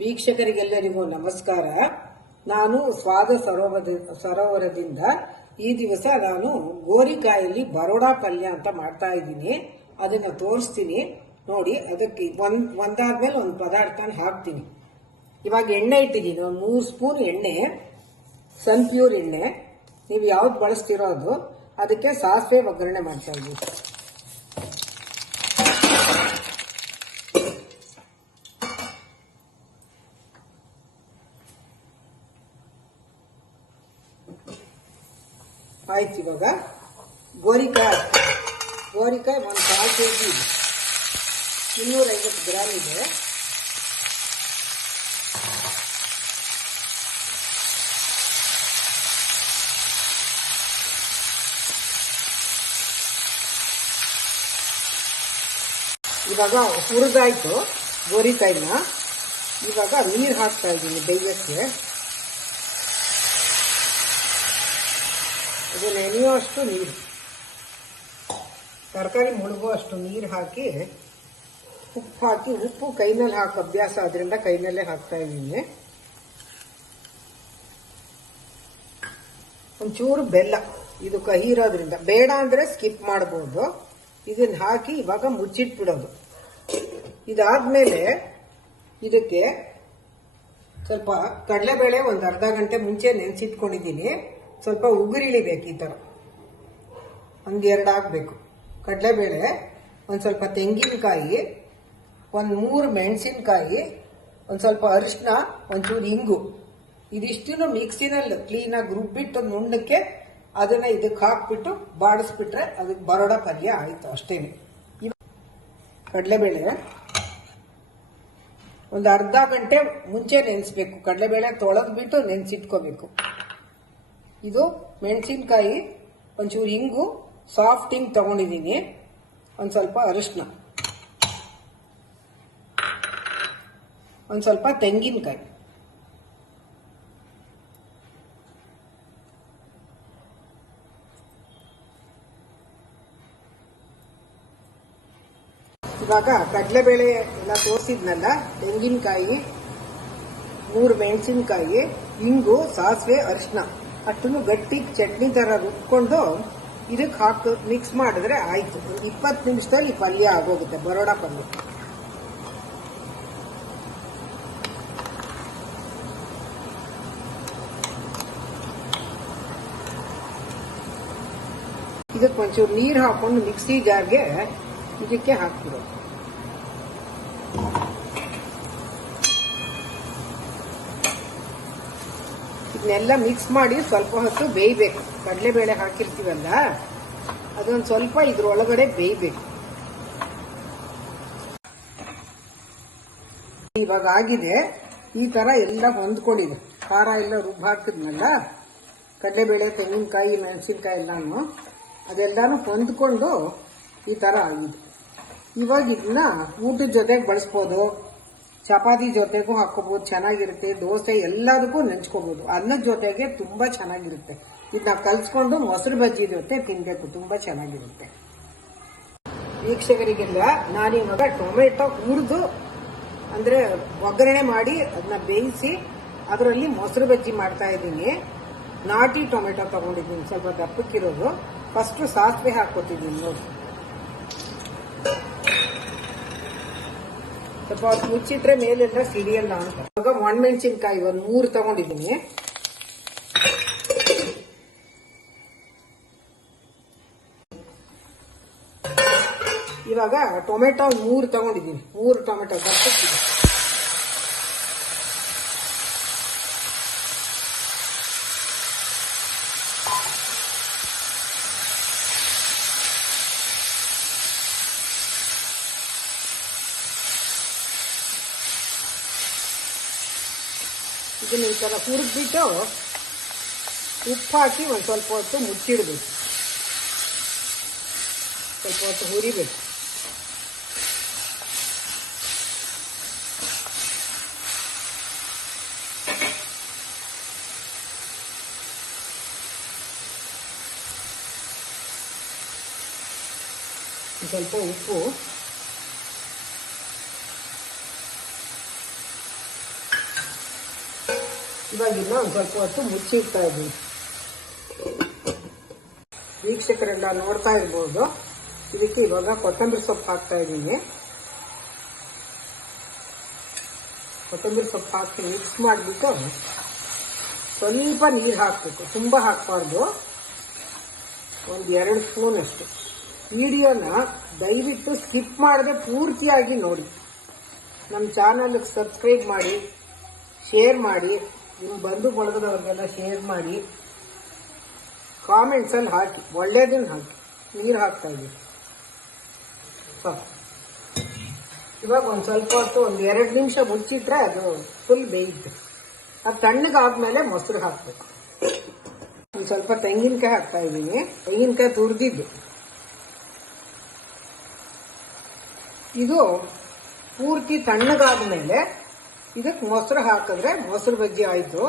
ವೀಕ್ಷಕರಿಗೆಲ್ಲರಿಗೂ ನಮಸ್ಕಾರ. ನಾನು ಸ್ವಾದ ಸರೋವರ ಸರೋವರದಿಂದ ಈ ದಿವಸ ನಾನು ಗೋರಿಕಾಯಲ್ಲಿ ಬರೋಡಾ ಪಲ್ಯ ಅಂತ ಮಾಡ್ತಾ ಇದ್ದೀನಿ. ಅದನ್ನ ತೋರಿಸ್ತೀನಿ. ನೋಡಿ, ಅದಕ್ಕೆ ಒಂದ್, ಒಂದಾದ್ಮೇಲೆ ಒಂದು ಪದಾರ್ಥನ ಹಾಕ್ತೀನಿ. ಇವಾಗ ಎಣ್ಣೆ ಇಟ್ಟಿದ್ದೀನಿ. ಒಂದು ಮೂರು ಸ್ಪೂನ್ ಎಣ್ಣೆ, ಸನ್ಪ್ಯೂರ್ ಎಣ್ಣೆ. ನೀವು ಯಾವ್ದು ಬಳಸ್ತಿರೋ ಅದು. ಅದಕ್ಕೆ ಸಾಸಿವೆ ಒಗ್ಗರಣೆ ಮಾಡ್ತಾ ಇದ್ದೀನಿ. ಆಯ್ತು ಇವಾಗ. ಗೋರಿಕಾಯಿ. ಗೋರಿಕಾಯಿ ಒಂದು ಕಾಲು ಕೆ ಜಿ ಇದೆ ಇನ್ನೂರೈವತ್ತು ಗ್ರಾಮ್ ಇದೆ. ಇವಾಗ ಹುರಿದಾಯ್ತು ಗೋರಿಕಾಯಿನ. ಇವಾಗ ನೀರು ಹಾಕ್ತಾ ಇದ್ದೀನಿ ಬೇಯಕ್ಕೆ ಇದು ನೆನೆಯುವಷ್ಟು ನೀರು. ತರಕಾರಿ ಮುಳುಗೋ ಅಷ್ಟು ನೀರು ಹಾಕಿ ಉಪ್ಪು ಹಾಕಿ, ಉಪ್ಪು ಕೈನಲ್ಲಿ ಹಾಕಿ ಅಭ್ಯಾಸ ಆದ್ರಿಂದ ಕೈನಲ್ಲೇ ಹಾಕ್ತಾ ಇದ್ದೀನಿ. ಒಂಚೂರು ಬೆಲ್ಲ, ಇದು ಕಹಿ ಇರೋದ್ರಿಂದ. ಬೇಡ ಅಂದ್ರೆ ಸ್ಕಿಪ್ ಮಾಡ್ಬೋದು. ಇದನ್ನ ಹಾಕಿ ಇವಾಗ ಮುಚ್ಚಿಟ್ಬಿಡೋದು. ಇದಾದ್ಮೇಲೆ ಇದಕ್ಕೆ ಸ್ವಲ್ಪ ಕಡಲೆಬೇಳೆ ಒಂದು ಅರ್ಧ ಗಂಟೆ ಮುಂಚೆ ನೆನೆಸಿಟ್ಕೊಂಡಿದ್ದೀನಿ. ಸ್ವಲ್ಪ ಉಗುರಿಳಿಬೇಕು ಈ ಥರ ಒಂದು ಎರಡು ಹಾಕಬೇಕು. ಕಡಲೆಬೇಳೆ, ಒಂದು ಸ್ವಲ್ಪ ತೆಂಗಿನಕಾಯಿ, ಒಂದು ಮೂರು ಮೆಣಸಿನಕಾಯಿ, ಒಂದು ಸ್ವಲ್ಪ ಅರಿಶಿನ ಒಂಚೂರು ಇಂಗು. ಇದಿಷ್ಟನ್ನು ಮಿಕ್ಸಿನಲ್ಲಿ ಕ್ಲೀನಾಗಿ ರುಬ್ಬಿಟ್ಟು ನುಣ್ಣಕ್ಕೆ ಅದನ್ನು ಇದಕ್ಕೆ ಹಾಕ್ಬಿಟ್ಟು ಬಾಡಿಸ್ಬಿಟ್ರೆ ಅದಕ್ಕೆ ಬರೋಡ ಪಲ್ಯ ಆಯಿತು ಅಷ್ಟೇ ಕಡಲೆಬೇಳೆ. ಒಂದು ಅರ್ಧ ಗಂಟೆ ಮುಂಚೆ ನೆನೆಸ್ಬೇಕು. ಕಡಲೆಬೇಳೆ ತೊಳೆದ್ಬಿಟ್ಟು ನೆನೆಸಿಟ್ಕೋಬೇಕು. ಇದು ಮೆಣಸಿನ್ಕಾಯಿ, ಒಂಚೂರು ಹಿಂಗು ಸಾಫ್ಟ್ ಹಿಂಗ್ ತಗೊಂಡಿದ್ದೀನಿ. ಒಂದು ಸ್ವಲ್ಪ ಅರಿಶಿನ ಒಂದು ಸ್ವಲ್ಪ ತೆಂಗಿನಕಾಯಿ. ಇವಾಗ ಕಡಲೆಬೇಳೆ ಎಲ್ಲ ತೋರಿಸಿದ್ನಲ್ಲ, ತೆಂಗಿನಕಾಯಿ, ಮೂರು ಮೆಣಸಿನಕಾಯಿ ಹಿಂಗು ಸಾಸಿವೆ ಅರಿಶಿನ ಅಷ್ಟನ್ನು ಗಟ್ಟಿ ಚಟ್ನಿ ತರ ರುಬ್ಕೊಂಡು ಇದಕ್ಕೆ ಹಾಕಿ ಮಿಕ್ಸ್ ಮಾಡಿದ್ರೆ ಆಯ್ತು. ಇಪ್ಪತ್ತು ನಿಮಿಷದಲ್ಲಿ ಪಲ್ಯ ಆಗೋಗುತ್ತೆ, ಬರೋಡ ಪಲ್ಯ. ಇದಕ್ಕೆ ಒಂಚೂರು ನೀರು ಹಾಕೊಂಡು ಮಿಕ್ಸಿ ಜಾರ್ಗೆ ಇದಕ್ಕೆ ಹಾಕ್ಬಿಡೋದು. ಇದನ್ನೆಲ್ಲ ಮಿಕ್ಸ್ ಮಾಡಿ ಸ್ವಲ್ಪ ಹೊತ್ತು ಬೇಯಬೇಕು. ಕಡಲೆಬೇಳೆ ಹಾಕಿರ್ತೀವಲ್ಲ, ಅದೊಂದು ಸ್ವಲ್ಪ ಇದ್ರೊಳಗಡೆ ಬೇಯಬೇಕು. ಇವಾಗ ಆಗಿದೆ. ಈ ತರ ಎಲ್ಲ ಹೊಂದ್ಕೊಂಡಿದೆ. ಖಾರ ಎಲ್ಲ ರುಬ್ಬ ಹಾಕಿದ್ನಲ್ಲ, ಕಡಲೆಬೇಳೆ, ತೆಂಗಿನಕಾಯಿ ಮೆಣಸಿನ್ಕಾಯಿ ಎಲ್ಲಾನು ಅದೆಲ್ಲಾನು ಹೊಂದ್ಕೊಂಡು ಈ ತರ ಆಗಿದೆ. ಇವಾಗ ಇದನ್ನ ಊಟದ ಜೊತೆಗೆ ಬಳಸ್ಬೋದು. ಚಪಾತಿ ಜೊತೆಗೂ ಹಾಕೋಬಹುದು ಚೆನ್ನಾಗಿರುತ್ತೆ. ದೋಸೆ ಎಲ್ಲದಕ್ಕೂ ನೆಂಚ್ಕೋಬಹುದು ಅನ್ನದ ಜೊತೆಗೆ ತುಂಬಾ ಚೆನ್ನಾಗಿರುತ್ತೆ. ಇದನ್ನ ಕಲ್ಸ್ಕೊಂಡು ಮೊಸರು ಬಜ್ಜಿ ಜೊತೆ ತಿನ್ಬೇಕು. ತುಂಬಾ ಚೆನ್ನಾಗಿರುತ್ತೆ. ವೀಕ್ಷಕರಿಗೆಲ್ಲ ನಾನಿವಾಗ ಟೊಮೆಟೊ ಹುರಿದು, ಅಂದ್ರೆ ಒಗ್ಗರಣೆ ಮಾಡಿ ಅದನ್ನ ಬೇಯಿಸಿ ಅದರಲ್ಲಿ ಮೊಸರು ಬಜ್ಜಿ ಮಾಡ್ತಾ ಇದ್ದೀನಿ. ನಾಟಿ ಟೊಮೆಟೊ ತಗೊಂಡಿದ್ದೀನಿ. ಸ್ವಲ್ಪ ದಪ್ಪಕ್ಕಿರೋದು. ಫಸ್ಟ್ ಸಾಸಿವೆ ಹಾಕೋತಿದ್ದೀನಿ ನೋಡಿ. ಸ್ವಲ್ಪ ಹೊತ್ತು ಮುಚ್ಚಿಟ್ರೆ ಮೇಲೆಲ್ಲ ಸಿಡಿಯಲ್ಲ ಅಂತ. ಇವಾಗ ಒಣಮೆಣಸಿನ್ಕಾಯಿ ಒಂದು ಮೂರು ತಗೊಂಡಿದ್ದೀನಿ. ಇವಾಗ ಟೊಮೆಟೊ ಮೂರು ತಗೊಂಡಿದ್ದೀನಿ. ಮೂರು ಟೊಮೆಟೊ ದಪ್ಪಕ್ಕಿದೆ ಇದನ್ನ ಈ ಥರ ಹುರಿದ್ಬಿಟ್ಟು ಉಪ್ಪು ಹಾಕಿ ಒಂದು ಸ್ವಲ್ಪ ಹೊತ್ತು ಮುಚ್ಚಿಡಬೇಕು. ಸ್ವಲ್ಪ ಹೊತ್ತು ಹುರಿಬೇಕು. ಒಂದ್ ಸ್ವಲ್ಪ ಉಪ್ಪು ಇವಾಗಿನ್ನ ಒಂದು ಸ್ವಲ್ಪ ಹೊತ್ತು ಮುಚ್ಚಿಡ್ತಾ ಇದ್ದೀನಿ. ವೀಕ್ಷಕರೆಲ್ಲ ನೋಡ್ತಾ ಇರ್ಬೋದು. ಇದಕ್ಕೆ ಇವಾಗ ಕೊತ್ತಂಬರಿ ಸೊಪ್ಪು ಹಾಕ್ತಾ ಇದ್ದೀನಿ. ಕೊತ್ತಂಬರಿ ಸೊಪ್ಪು ಹಾಕಿ ಮಿಕ್ಸ್ ಮಾಡಿಬಿಟ್ಟು ಸ್ವಲ್ಪ ನೀರು ಹಾಕಬೇಕು. ತುಂಬ ಹಾಕಬಾರ್ದು. ಒಂದು ಎರಡು ಸ್ಪೂನ್ ಅಷ್ಟು. ವಿಡಿಯೋನ ದಯವಿಟ್ಟು ಸ್ಕಿಪ್ ಮಾಡದೆ ಪೂರ್ತಿಯಾಗಿ ನೋಡಿ. ನಮ್ಮ ಚಾನಲ್ಗೆ ಸಬ್ಸ್ಕ್ರೈಬ್ ಮಾಡಿ, ಶೇರ್ ಮಾಡಿ. ನಿಮ್ಮ ಬಂಧು ಬಳಗದವ್ರಿಗೆಲ್ಲ ಶೇರ್ ಮಾಡಿ ಕಾಮೆಂಟ್ಸಲ್ಲಿ ಹಾಕಿ, ಒಳ್ಳೇದನ್ನ ಹಾಕಿ, ನೀರು ಹಾಕ್ತಾ ಇದ್ದೀವಿ ಇವಾಗ ಒಂದು ಸ್ವಲ್ಪ ಹೊತ್ತು, ಒಂದು ಎರಡು ನಿಮಿಷ ಮುಚ್ಚಿಟ್ರೆ ಅದು ಫುಲ್ ಬೇಯಿತು. ಅದು ತಣ್ಣಗಾದ್ಮೇಲೆ ಮೊಸರು ಹಾಕಬೇಕು. ಒಂದು ಸ್ವಲ್ಪ ತೆಂಗಿನಕಾಯಿ ಹಾಕ್ತಾ ಇದ್ದೀನಿ. ತೆಂಗಿನಕಾಯಿ ತುರಿದಿದ್ದು. ಇದು ಪೂರ್ತಿ ತಣ್ಣಗಾದ ಮೇಲೆ ಇದಕ್ಕೆ ಮೊಸರು ಹಾಕಿದ್ರೆ ಮೊಸರು ಬಜ್ಜಿ ಆಯಿತು.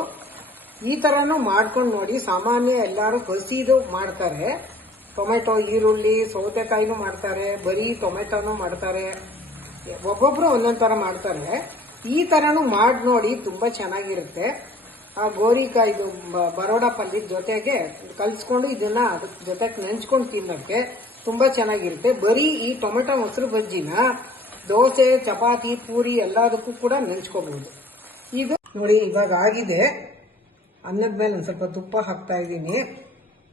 ಈ ಥರನೂ ಮಾಡ್ಕೊಂಡು ನೋಡಿ, ಸಾಮಾನ್ಯ ಎಲ್ಲರೂ ಹಸಿದು ಮಾಡ್ತಾರೆ. ಟೊಮೆಟೊ, ಈರುಳ್ಳಿ, ಸೌತೆಕಾಯಿನೂ ಮಾಡ್ತಾರೆ, ಬರೀ ಟೊಮೆಟೊನೂ ಮಾಡ್ತಾರೆ. ಒಬ್ಬೊಬ್ರು ಒಂದೊಂದು ಥರ ಮಾಡ್ತಾರೆ. ಈ ಥರನೂ ಮಾಡಿ ನೋಡಿ ತುಂಬ ಚೆನ್ನಾಗಿರುತ್ತೆ. ಆ ಗೋರಿಕಾಯ್ದು ಬರೋಡ ಪಲ್ಯದ ಜೊತೆಗೆ ಕಲಿಸ್ಕೊಂಡು ಇದನ್ನ ಅದ್ರ ಜೊತೆಗೆ ನೆಂಚ್ಕೊಂಡು ತಿನ್ನೋಕ್ಕೆ ತುಂಬ ಚೆನ್ನಾಗಿರುತ್ತೆ. ಬರೀ ಈ ಟೊಮೆಟೊ, ಮೊಸರು ಬಜ್ಜಿನ ದೋಸೆ, ಚಪಾತಿ, ಪೂರಿ ಎಲ್ಲದಕ್ಕೂ ಕೂಡ ನೆಂಚ್ಕೋಬಹುದು ಇದು ನೋಡಿ, ಇವಾಗ ಆಗಿದೆ. ಅನ್ನದ ಮೇಲೆ ಒಂದು ಸ್ವಲ್ಪ ತುಪ್ಪ ಹಾಕ್ತಾ ಇದ್ದೀನಿ.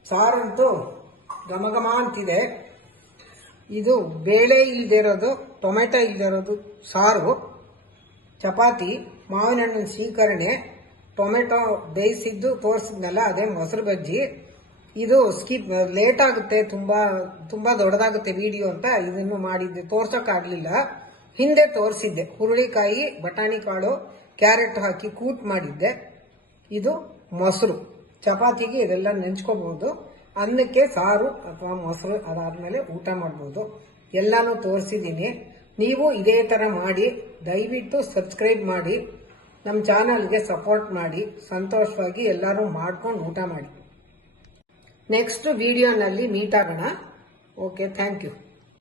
ಸಾರಂತೂ ಘಮ ಘಮ ಅಂತಿದೆ. ಇದು ಬೇಳೆ ಇಲ್ಲದೆ ಇರೋದು, ಟೊಮೆಟೊ ಇಲ್ಲದೆ ಇರೋದು ಸಾರು. ಚಪಾತಿ ಮಾವಿನ ಹಣ್ಣಿನ ಸ್ವೀಕರಣೆ ಟೊಮೆಟೊ ಬೇಯಿಸಿದ್ದು ತೋರಿಸಿದ್ನಲ್ಲ, ಅದೇ ಮೊಸರು ಬಜ್ಜಿ. ಇದು ಸ್ಕಿಪ್, ಲೇಟ್ ಆಗುತ್ತೆ, ತುಂಬಾ ತುಂಬಾ ದೊಡ್ಡದಾಗುತ್ತೆ ವಿಡಿಯೋ ಅಂತ ಇದನ್ನು ಮಾಡಿದ್ದೆ, ತೋರ್ಸೋಕ್ಕಾಗಲಿಲ್ಲ. ಹಿಂದೆ ತೋರಿಸಿದ್ದೆ, ಹುರುಳಿಕಾಯಿ, ಬಟಾಣಿ ಕಾಳು, ಕ್ಯಾರೆಟ್ ಹಾಕಿ ಕೂಟ್ ಮಾಡಿದ್ದೆ. ಇದು ಮೊಸರು. ಚಪಾತಿಗೆ ಇದೆಲ್ಲ ನೆಂಚ್ಕೋಬಹುದು ಅನ್ನಕ್ಕೆ ಸಾರು ಅಥವಾ ಮೊಸರು ಅದಾದ್ಮೇಲೆ ಊಟ ಮಾಡ್ಬೋದು. ಎಲ್ಲಾನು ತೋರಿಸಿದ್ದೀನಿ. ನೀವು ಇದೇ ಥರ ಮಾಡಿ, ದಯವಿಟ್ಟು ಸಬ್ಸ್ಕ್ರೈಬ್ ಮಾಡಿ ನಮ್ಮ ಚಾನಲ್ಗೆ ಸಪೋರ್ಟ್ ಮಾಡಿ, ಸಂತೋಷವಾಗಿ ಎಲ್ಲರೂ ಮಾಡ್ಕೊಂಡು ಊಟ ಮಾಡಿ. ನೆಕ್ಸ್ಟ್ ವಿಡಿಯೋನಲ್ಲಿ ಮೀಟ್ ಆಗೋಣ. Okay thank you